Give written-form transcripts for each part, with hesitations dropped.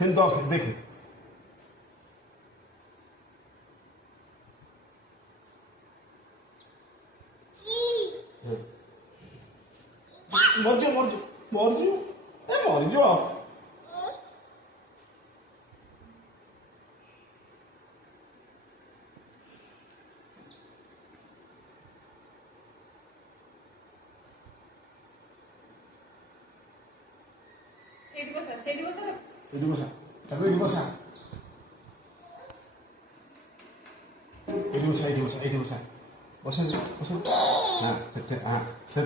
फिर दो देख मर जाओ मर जाओ सेठी बसा इधर बसा तब इधर बसा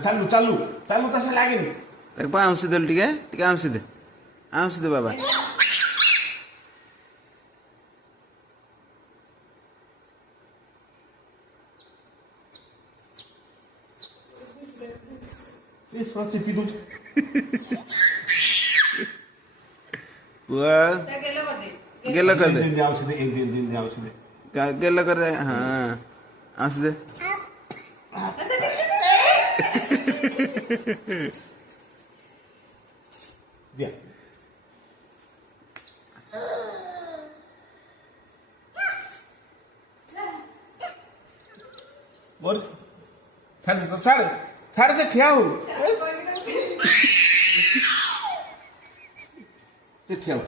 चालू चालू चालू तसं लागेल ताका पळय हांव सिदल टिके हांव सिदे बाबा ते स्वतः पितो गेलं कर दे औषध एक दिन औषध गेलं कर दे हां हांव सिदे द्या वर थाड से ठेव ते ठेव